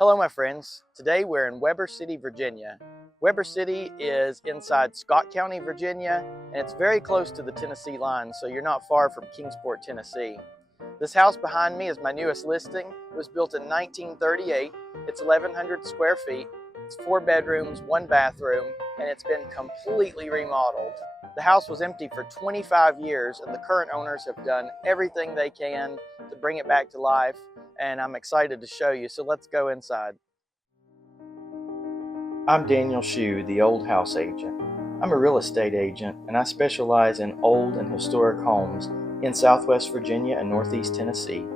Hello my friends. Today we're in Weber City, Virginia. Weber City is inside Scott County, Virginia, and it's very close to the Tennessee line, so you're not far from Kingsport, Tennessee. This house behind me is my newest listing. It was built in 1938. It's 1,100 square feet. It's 4 bedrooms, 1 bathroom, and it's been completely remodeled. The house was empty for 25 years, and the current owners have done everything they can to bring it back to life, and I'm excited to show you, so let's go inside. I'm Daniel Shew, the old house agent. I'm a real estate agent, and I specialize in old and historic homes in Southwest Virginia and Northeast Tennessee.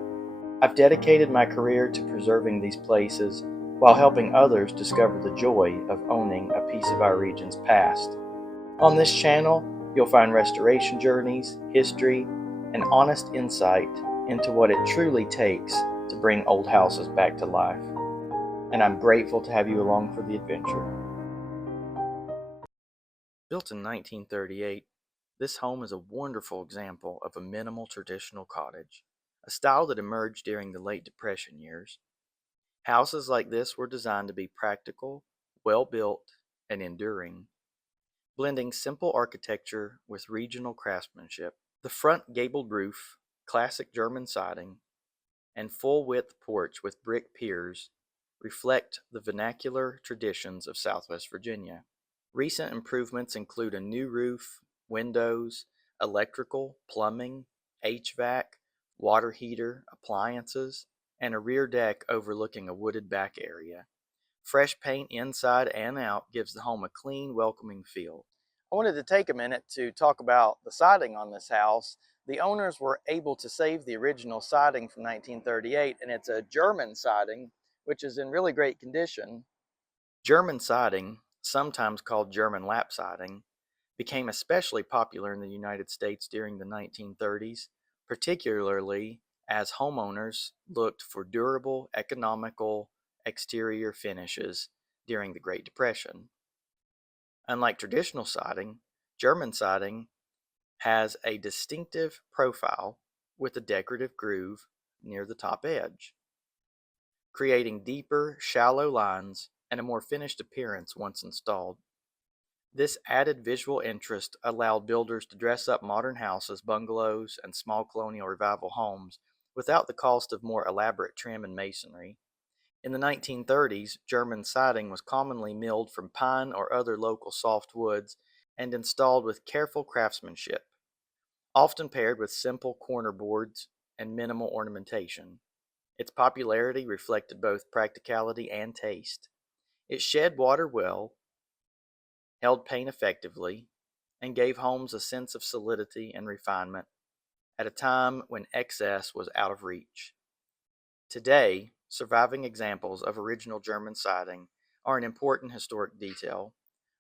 I've dedicated my career to preserving these places while helping others discover the joy of owning a piece of our region's past. On this channel, you'll find restoration journeys, history, and honest insight into what it truly takes to bring old houses back to life. And I'm grateful to have you along for the adventure. Built in 1938, this home is a wonderful example of a minimal traditional cottage, a style that emerged during the late Depression years. Houses like this were designed to be practical, well-built, and enduring, blending simple architecture with regional craftsmanship. The front gabled roof, classic German siding, and full-width porch with brick piers reflect the vernacular traditions of Southwest Virginia. Recent improvements include a new roof, windows, electrical, plumbing, HVAC, water heater, appliances, and a rear deck overlooking a wooded back area. Fresh paint inside and out gives the home a clean, welcoming feel. I wanted to take a minute to talk about the siding on this house. The owners were able to save the original siding from 1938, and it's a German siding, which is in really great condition. German siding, sometimes called German lap siding, became especially popular in the United States during the 1930s, particularly as homeowners looked for durable, economical exterior finishes during the Great Depression. Unlike traditional siding, German siding has a distinctive profile with a decorative groove near the top edge, creating deeper, shallow lines and a more finished appearance once installed. This added visual interest allowed builders to dress up modern houses, bungalows, and small colonial revival homes without the cost of more elaborate trim and masonry. In the 1930s, German siding was commonly milled from pine or other local soft woods and installed with careful craftsmanship, often paired with simple corner boards and minimal ornamentation. Its popularity reflected both practicality and taste. It shed water well, held paint effectively, and gave homes a sense of solidity and refinement at a time when excess was out of reach. Today, surviving examples of original German siding are an important historic detail,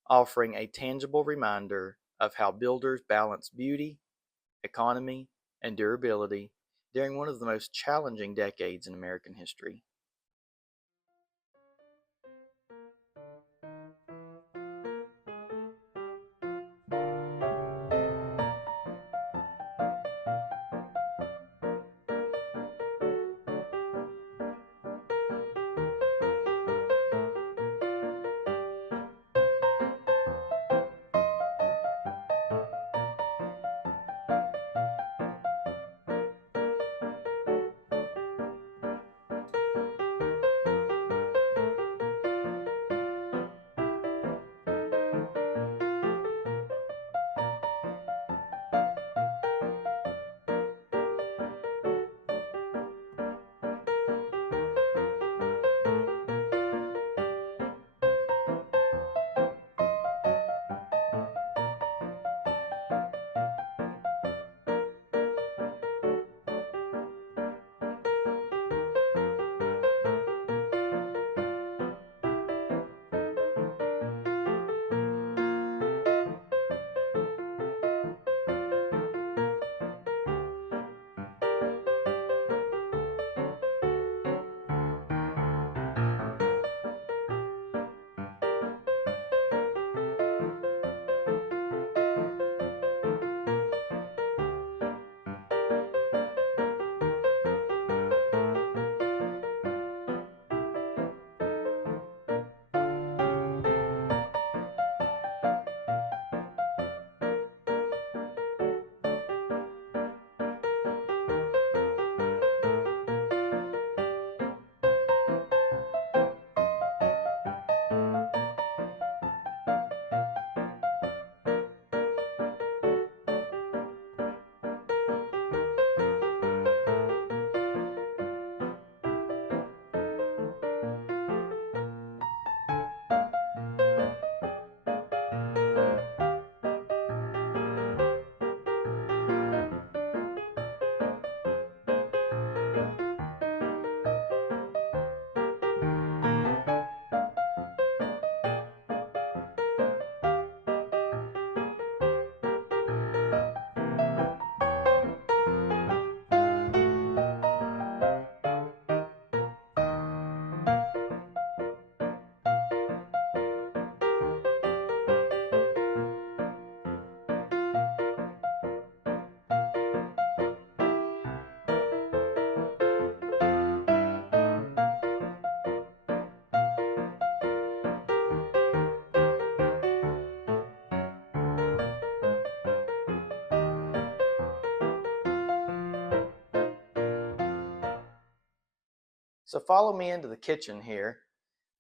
offering a tangible reminder of how builders balanced beauty, economy, and durability during one of the most challenging decades in American history. So follow me into the kitchen here.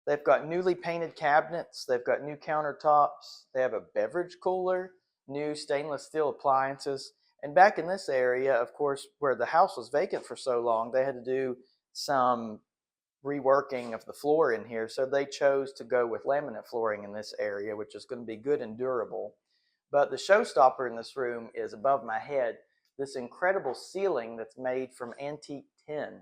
They've got newly painted cabinets, they've got new countertops, they have a beverage cooler, new stainless steel appliances. And back in this area, of course, where the house was vacant for so long, they had to do some reworking of the floor in here. So they chose to go with laminate flooring in this area, which is going to be good and durable. But the showstopper in this room is above my head, this incredible ceiling that's made from antique tin.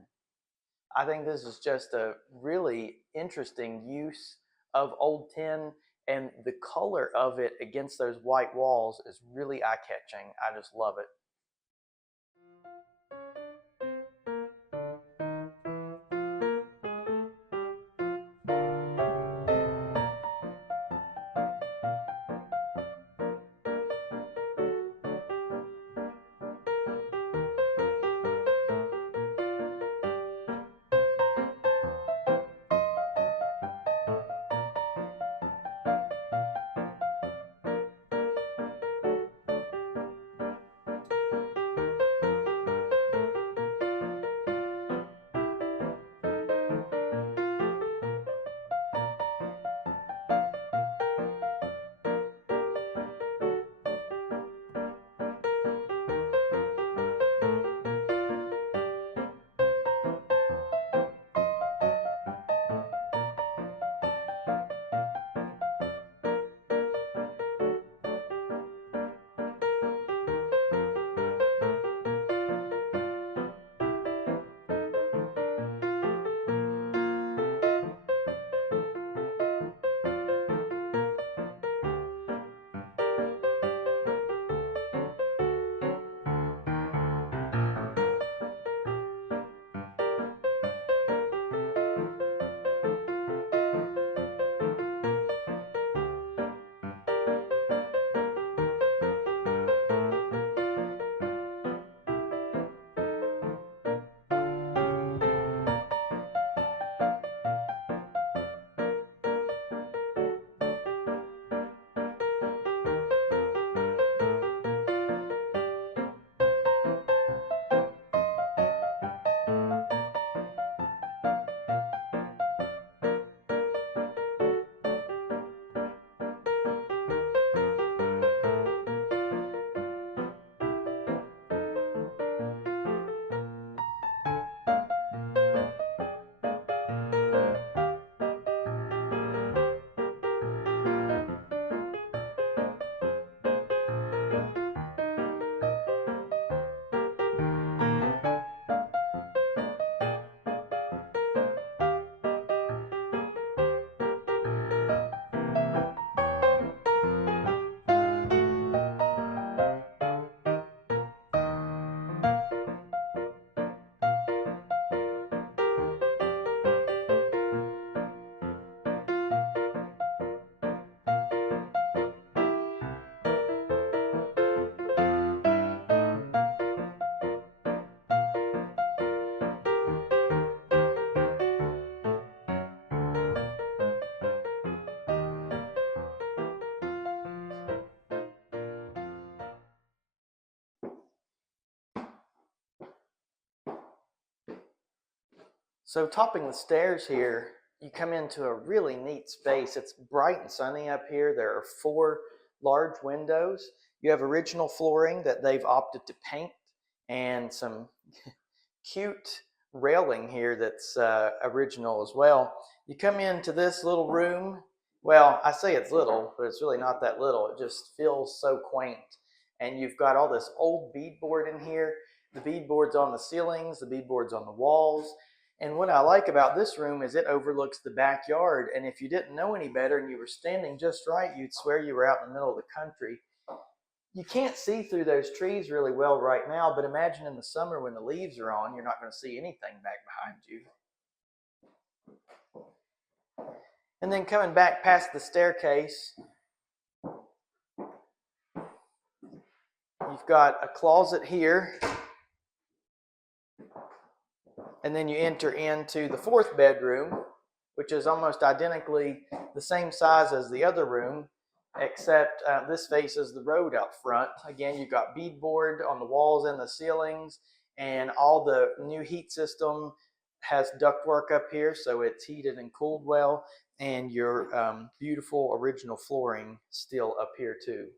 I think this is just a really interesting use of old tin, and the color of it against those white walls is really eye-catching. I just love it. So topping the stairs here, you come into a really neat space. It's bright and sunny up here. There are 4 large windows. You have original flooring that they've opted to paint, and some cute railing here that's original as well. You come into this little room. Well, I say it's little, but it's really not that little. It just feels so quaint. And you've got all this old beadboard in here. The beadboard's on the ceilings, the beadboard's on the walls. And what I like about this room is it overlooks the backyard. And if you didn't know any better and you were standing just right, you'd swear you were out in the middle of the country. You can't see through those trees really well right now, but imagine in the summer when the leaves are on, you're not going to see anything back behind you. And then coming back past the staircase, you've got a closet here. And then you enter into the 4th bedroom, which is almost identically the same size as the other room, except this faces the road out front. Again, you've got beadboard on the walls and the ceilings, and all the new heat system has ductwork up here, so it's heated and cooled well, and your beautiful original flooring still up here too.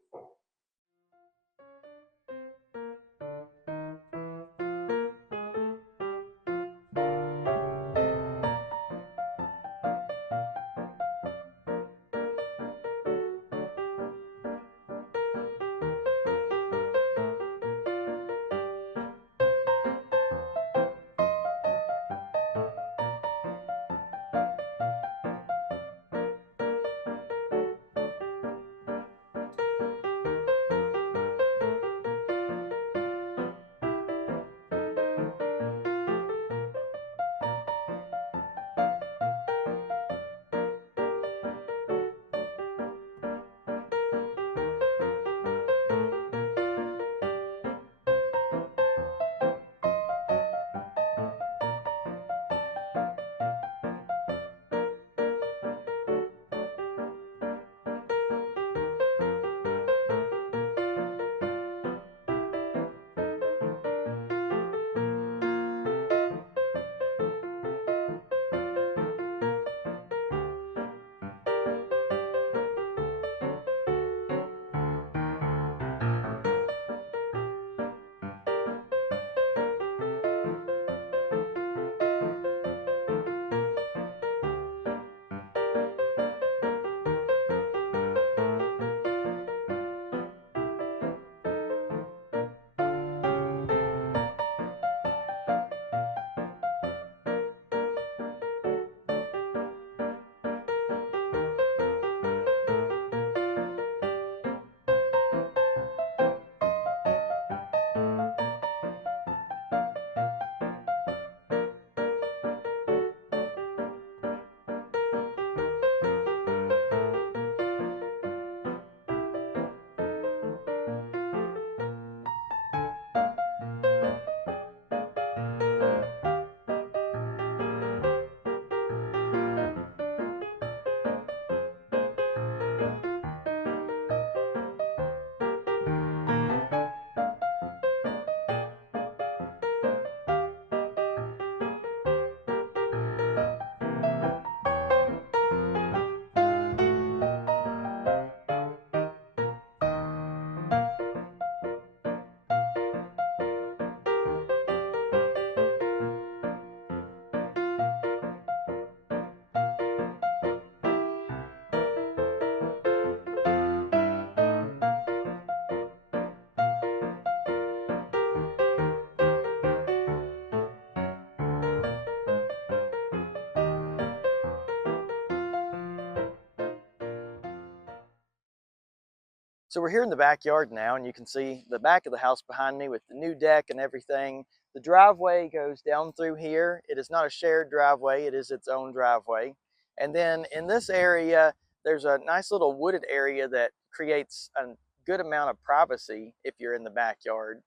So we're here in the backyard now, and you can see the back of the house behind me with the new deck and everything. The driveway goes down through here. It is not a shared driveway, it is its own driveway. And then in this area, there's a nice little wooded area that creates a good amount of privacy if you're in the backyard.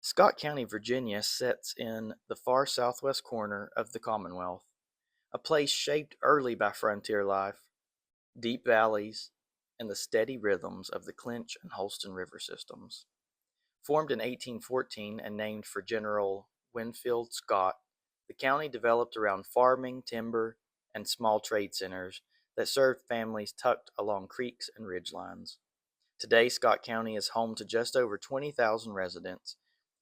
Scott County, Virginia sits in the far southwest corner of the Commonwealth, a place shaped early by frontier life, deep valleys, and the steady rhythms of the Clinch and Holston River systems. Formed in 1814 and named for General Winfield Scott, the county developed around farming, timber, and small trade centers that served families tucked along creeks and ridgelines. Today, Scott County is home to just over 20,000 residents,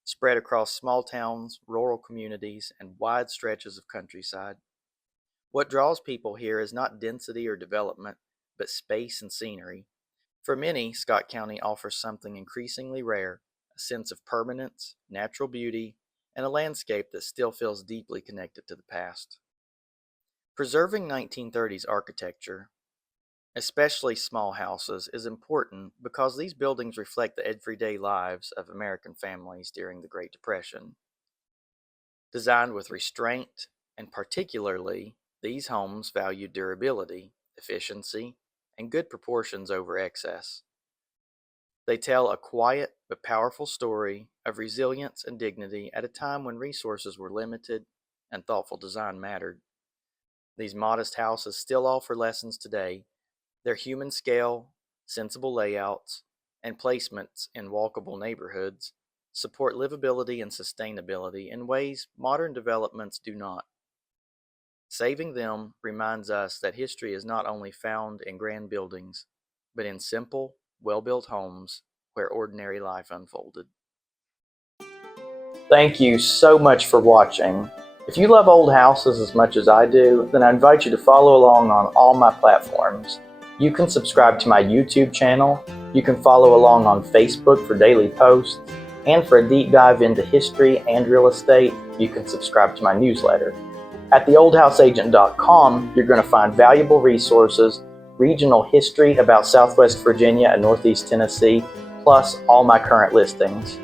spread across small towns, rural communities, and wide stretches of countryside. What draws people here is not density or development, but space and scenery. For many, Scott County offers something increasingly rare: a sense of permanence, natural beauty, and a landscape that still feels deeply connected to the past. Preserving 1930s architecture, especially small houses, is important because these buildings reflect the everyday lives of American families during the Great Depression. Designed with restraint, and particularly, these homes value durability, efficiency, and good proportions over excess. They tell a quiet but powerful story of resilience and dignity at a time when resources were limited and thoughtful design mattered. These modest houses still offer lessons today. Their human scale, sensible layouts, and placements in walkable neighborhoods support livability and sustainability in ways modern developments do not. Saving them reminds us that history is not only found in grand buildings, but in simple, well-built homes where ordinary life unfolded. Thank you so much for watching. If you love old houses as much as I do, then I invite you to follow along on all my platforms. You can subscribe to my YouTube channel, you can follow along on Facebook for daily posts, and for a deep dive into history and real estate, you can subscribe to my newsletter. At theoldhouseagent.com, you're going to find valuable resources, regional history about Southwest Virginia and Northeast Tennessee, plus all my current listings.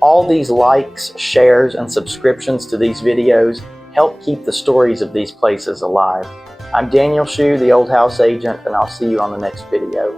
All these likes, shares, and subscriptions to these videos help keep the stories of these places alive. I'm Daniel Shew, the Old House Agent, and I'll see you on the next video.